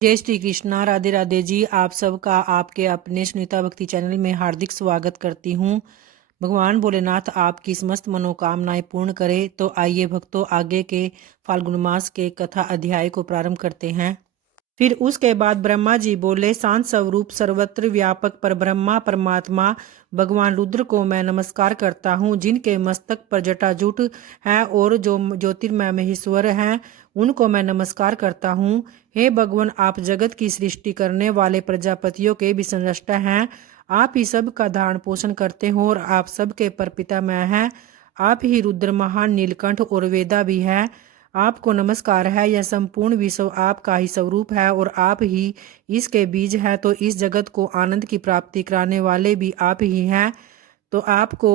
जय श्री कृष्णा। राधे राधे जी। आप सबका आपके अपने सुनीता भक्ति चैनल में हार्दिक स्वागत करती हूँ। भगवान भोलेनाथ आपकी समस्त मनोकामनाएं पूर्ण करे। तो आइए भक्तों, आगे के फाल्गुन मास के कथा अध्याय को प्रारंभ करते हैं। फिर उसके बाद ब्रह्मा जी बोले, शांत स्वरूप सर्वत्र व्यापक पर ब्रह्मा परमात्मा भगवान रुद्र को मैं नमस्कार करता हूँ, जिनके मस्तक पर जटाजूट है और जो ज्योतिर्मय महेश्वर हैं, उनको मैं नमस्कार करता हूँ। हे भगवान, आप जगत की सृष्टि करने वाले प्रजापतियों के भी संरक्षक हैं। आप ही सब का धारण पोषण करते हो और आप सबके परपिता मैं हैं। आप ही रुद्र, महान नीलकंठ और वेदा भी है। आपको नमस्कार है। यह संपूर्ण विश्व आपका ही स्वरूप है और आप ही इसके बीज है। तो इस जगत को आनंद की प्राप्ति कराने वाले भी आप ही हैं। तो आपको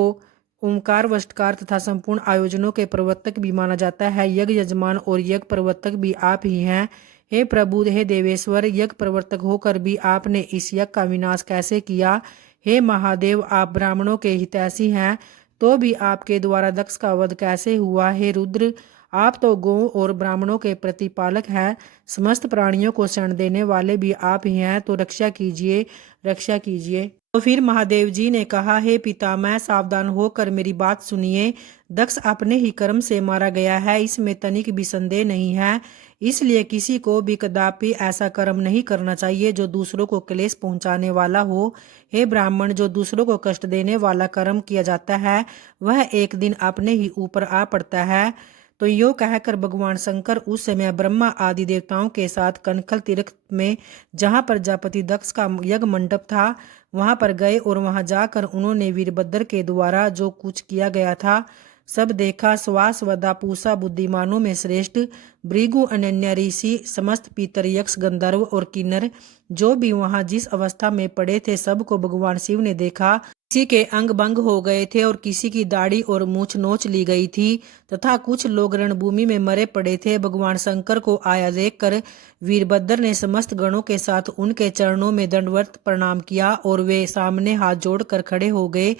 ओंकार वष्टकार तथा संपूर्ण आयोजनों के प्रवर्तक भी माना जाता है। यज्ञ यजमान और यज्ञ प्रवर्तक भी आप ही हैं। हे प्रभु, हे देवेश्वर, यज्ञ प्रवर्तक होकर भी आपने इस यज्ञ का विनाश कैसे किया? हे महादेव, आप ब्राह्मणों के हितैषी हैं, तो भी आपके द्वारा दक्ष का वध कैसे हुआ? हे रुद्र, आप तो गौ और ब्राह्मणों के प्रतिपालक हैं। समस्त प्राणियों को शरण देने वाले भी आप ही हैं। तो रक्षा कीजिए, रक्षा कीजिए। तो फिर महादेव जी ने कहा, हे पिता, मैं सावधान होकर मेरी बात सुनिए। दक्ष अपने ही कर्म से मारा गया है, इसमें तनिक भी संदेह नहीं है। इसलिए किसी को भी कदापि ऐसा कर्म नहीं करना चाहिए जो दूसरों को क्लेश पहुंचाने वाला हो। हे ब्राह्मण, जो दूसरों को कष्ट देने वाला कर्म किया जाता है, वह एक दिन अपने ही ऊपर आ पड़ता है। तो यो कहकर भगवान शंकर उस समय ब्रह्मा आदि देवताओं के साथ कनखल तीर्थ में, जहाँ प्रजापति दक्ष का यज्ञ मंडप था, वहां पर गए और वहां जाकर उन्होंने वीरभद्र के द्वारा जो कुछ किया गया था सब देखा। श्वास वदा पूषा बुद्धिमानों में श्रेष्ठ भृगु, अनन्य ऋषि, समस्त पितर, यक्ष, गंधर्व और किन्नर जो भी वहां जिस अवस्था में पड़े थे, सबको भगवान शिव ने देखा। किसी के अंग भंग हो गए थे और किसी की दाढ़ी और मूछ नोच ली गई थी तथा कुछ लोग रणभूमि में मरे पड़े थे। भगवान शंकर को आया देखकर वीरभद्र ने समस्त गणों के साथ उनके चरणों में दंडवत प्रणाम किया और वे सामने हाथ जोड़कर खड़े हो गए।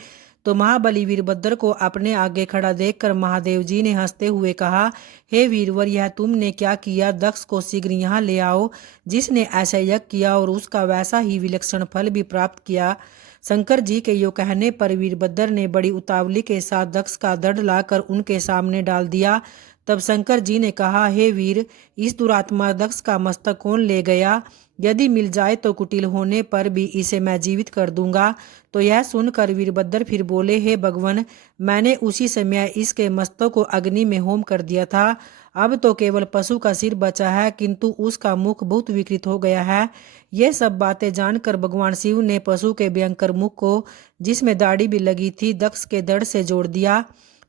तो महाबली वीरभद्र को अपने आगे खड़ा देखकर महादेव जी ने हंसते हुए कहा, हे वीरवर, यह तुमने क्या किया? दक्ष को शीघ्र यहाँ ले आओ, जिसने ऐसा यज्ञ किया और उसका वैसा ही विलक्षण फल भी प्राप्त किया। शंकर जी के यो कहने पर वीरभद्र ने बड़ी उतावली के साथ दक्ष का दंड लाकर उनके सामने डाल दिया। तब शंकर जी ने कहा, हे वीर, इस दुरात्मा दक्ष का मस्तक कौन ले गया? यदि मिल जाए तो कुटिल होने पर भी इसे मैं जीवित कर दूंगा। तो यह सुनकर वीरभद्र फिर बोले, हे भगवान, मैंने उसी समय इसके मस्तक को अग्नि में होम कर दिया था। अब तो केवल पशु का सिर बचा है, किंतु उसका मुख बहुत विकृत हो गया है। ये सब बातें जानकर भगवान शिव ने पशु के भयंकर मुख को, जिसमें दाढ़ी भी लगी थी, दक्ष के दड़ से जोड़ दिया।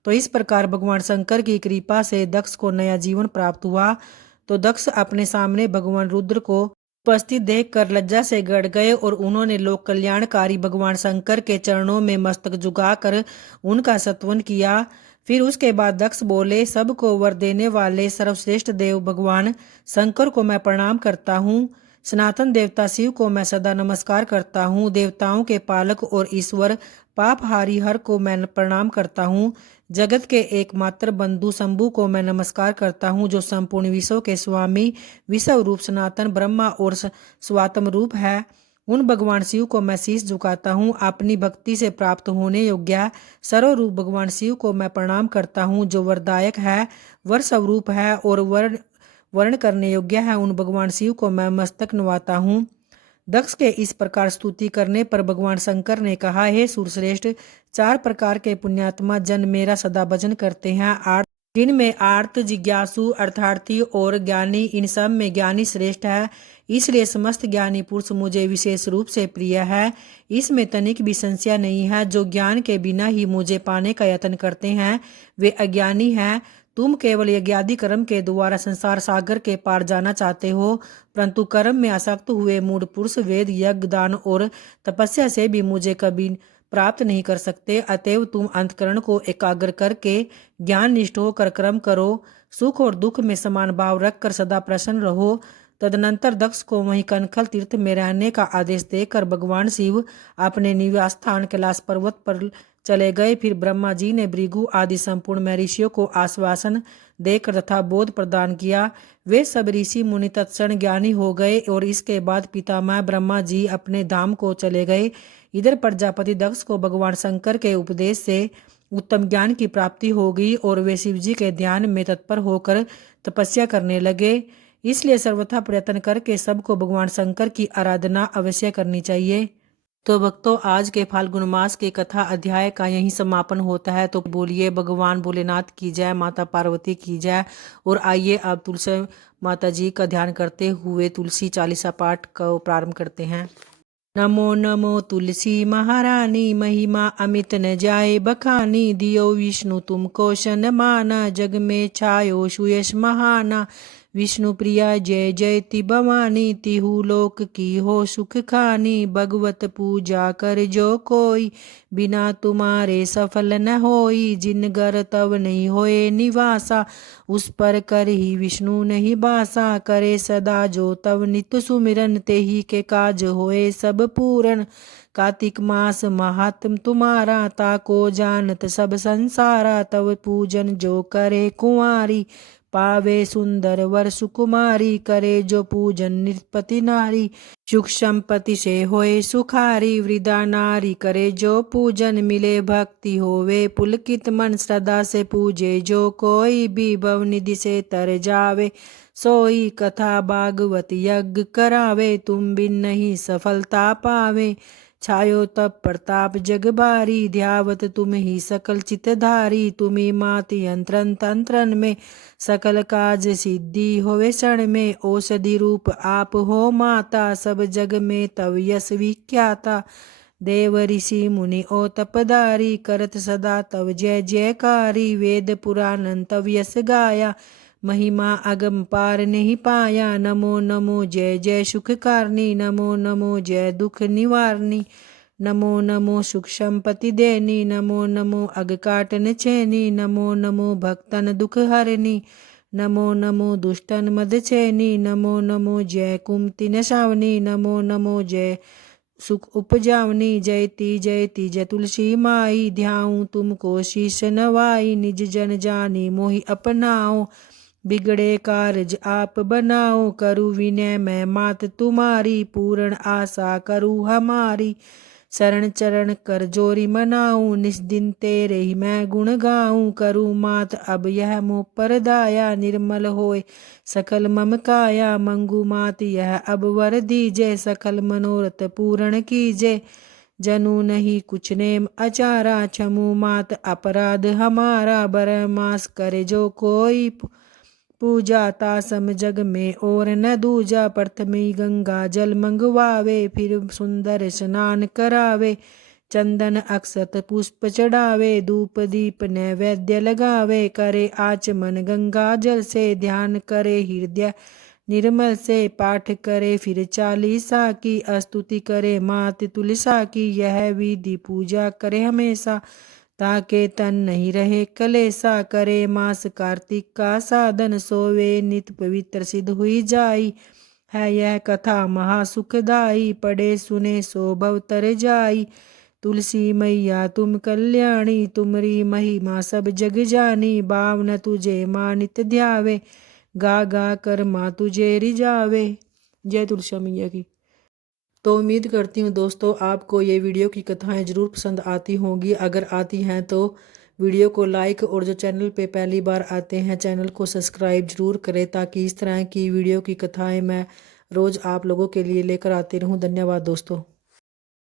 तो इस प्रकार भगवान शंकर की कृपा से दक्ष को नया जीवन प्राप्त हुआ। तो दक्ष अपने सामने भगवान रुद्र को उपस्थित देखकर लज्जा से गड़ गए और उन्होंने लोक कल्याणकारी भगवान शंकर के चरणों में मस्तक झुकाकर उनका स्तवन किया। फिर उसके बाद दक्ष बोले, सबको वर देने वाले सर्वश्रेष्ठ देव भगवान शंकर को मैं प्रणाम करता हूँ। सनातन देवता शिव को मैं सदा नमस्कार करता हूँ। देवताओं के पालक और ईश्वर पापहारी हर को मैं प्रणाम करता हूँ। जगत के एकमात्र बंधु शंभु को मैं नमस्कार करता हूँ, जो संपूर्ण विश्व के स्वामी, विश्व रूप सनातन ब्रह्मा और स्वात्म रूप है। उन भगवान शिव को मैं शीश झुकाता हूँ। अपनी भक्ति से प्राप्त होने योग्य सर्वरूप भगवान शिव को मैं प्रणाम करता हूँ, जो वरदायक है, वर स्वरूप है और वर्ण करने योग्य है। उन भगवान शिव को मैं मस्तक नवाता हूँ। दक्ष के इस प्रकार स्तुति करने पर भगवान शंकर ने कहा, हे सुरश्रेष्ठ, 4 प्रकार के पुण्यात्मा जन मेरा सदा भजन करते हैं, जिनमें आर्त, जिज्ञासु, अर्थार्थी और ज्ञानी। इन सब में ज्ञानी श्रेष्ठ है, इसलिए समस्त ज्ञानी पुरुष मुझे विशेष रूप से प्रिय है। इसमें तनिक भी संशय नहीं है। जो ज्ञान के बिना ही मुझे पाने का यत्न करते हैं, वे अज्ञानी हैं। तुम केवल यज्ञादि कर्म के द्वारा संसार सागर के पार जाना चाहते हो, परंतु कर्म में आसक्त हुए मूढ़ पुरुष वेद, यज्ञ, दान और तपस्या से भी मुझे कभी प्राप्त नहीं कर सकते। अतएव तुम अंतकरण को एकाग्र करके ज्ञान निष्ठ होकर कर्म करो। सुख और दुख में समान भाव रखकर सदा प्रसन्न रहो। तदनंतर दक्ष को वहीं कनखल तीर्थ में रहने का आदेश देकर भगवान शिव अपने निवास स्थान कैलाश पर्वत पर चले गए। फिर ब्रह्मा जी ने भृगु आदि संपूर्ण महर्षियों को आश्वासन देकर तथा बोध प्रदान किया। वे सब ऋषि मुनि तत्क्षण ज्ञानी हो गए और इसके बाद पितामह ब्रह्मा जी अपने धाम को चले गए। इधर प्रजापति दक्ष को भगवान शंकर के उपदेश से उत्तम ज्ञान की प्राप्ति हो गई और वे शिव जी के ध्यान में तत्पर होकर तपस्या करने लगे। इसलिए सर्वथा प्रयत्न करके सबको भगवान शंकर की आराधना अवश्य करनी चाहिए। तो भक्तों, आज के फाल्गुन मास के कथा अध्याय का यहीं समापन होता है। तो बोलिए भगवान भोलेनाथ की जय, माता पार्वती की जय। और आइए अब तुलसी माता जी का ध्यान करते हुए तुलसी चालीसा पाठ को प्रारंभ करते हैं। नमो नमो तुलसी महारानी, महिमा अमित न जाए बखानी। दियो विष्णु तुमको शन माना, जग में छायो सुयश महाना। विष्णु प्रिया जय जयति भवानी, तिहु लोक की हो सुख खानी। भगवत पूजा कर जो कोई, बिना तुम्हारे सफल न होई। जिन घर तव नहीं होए निवासा, उस पर कर ही विष्णु नहीं बासा। करे सदा जो तव नित सुमिरन, ते ही के काज होए सब पूरन। कार्तिक मास महात्म तुम्हारा, ताको जानत सब संसारा। तव पूजन जो करे कुंवारी, पावे सुंदर वर सुकुमारी। करे जो पूजन निरपति नारी, सुख संपत्ति से होए सुखारी। वृद्धा नारी करे जो पूजन, मिले भक्ति होवे पुलकित मन। श्रद्धा से पूजे जो कोई, भी भव निधि से तर जावे सोई। कथा भागवत यज्ञ करावे, तुम बिन नहीं सफलता पावे। छायो तब प्रताप जग बारी, ध्यावत तुम ही सकल चितधारी। तुम्ही मात यंत्रन तंत्रन में, सकल काज सिद्धि होवे क्षण में। औषधि रूप आप हो माता, सब जग में तव यश विख्याता। देव ऋषि मुनि ओ तपधारी, करत सदा तव जय जयकारी। वेद पुराण तव यश गाया, महिमा अगम पार नहीं पाया। नमो नमो जय जय सुख कारणी, नमो नमो जय दुख निवारणी। नमो नमो सुख संपत्ति देनी, नमो नमो अग काटन छेनी। नमो नमो भक्तन दुख हरनी, नमो नमो दुष्टन मद छेनी। नमो नमो जय कुमति नसावनी, नमो नमो जय सुख उपजावनी। जयति जयति जय तुलसी माई, ध्याऊं तुमको शीश नवाई। निज जन जानी मोहि अपनाओ, बिगड़े कारज आप बनाओ। करु विनय मैं मात तुम्हारी, पूर्ण आशा करु हमारी। शरण चरण कर जोरी मनाऊं, निस दिन तेरे ही मैं गुण गाऊं। करूं मात अब यह मुँह पर दाया, निर्मल होए सकल मम काया। मंगू मात यह अब वर दीजे, सकल मनोरथ पूर्ण कीजे। जनु नहीं कुछ नेम अचारा, क्षमु मात अपराध हमारा। बर मास करे जो कोई पूजा, तासम जग में और न दूजा। प्रथमी गंगा जल मंगवावे, फिर सुंदर स्नान करावे। चंदन अक्षत पुष्प चढ़ावे, धूप दीप नैवेद्य लगावे। करे आचमन गंगा जल से, ध्यान करे हृदय निर्मल से। पाठ करे फिर चालीसा की, स्तुति करे मात तुलसा की। यह विधि पूजा करे हमेशा, ताके तन नहीं रहे कलेसा। करे मास कार्तिक का साधन, सोवे नित पवित्र सिद्ध हुई जाई। है यह कथा महासुखदाई, पढ़े सुने सो भव तर जाई। तुलसी मैया तुम कल्याणी, तुमरी महिमा सब जग जानी। बावन तुझे मानित ध्यावे, गा गा कर माँ तुझे रिजावे। जय तुलसी मैया की। तो उम्मीद करती हूँ दोस्तों आपको ये वीडियो की कथाएं ज़रूर पसंद आती होंगी। अगर आती हैं तो वीडियो को लाइक, और जो चैनल पे पहली बार आते हैं चैनल को सब्सक्राइब ज़रूर करें, ताकि इस तरह की वीडियो की कथाएं मैं रोज़ आप लोगों के लिए लेकर आती रहूँ। धन्यवाद दोस्तों।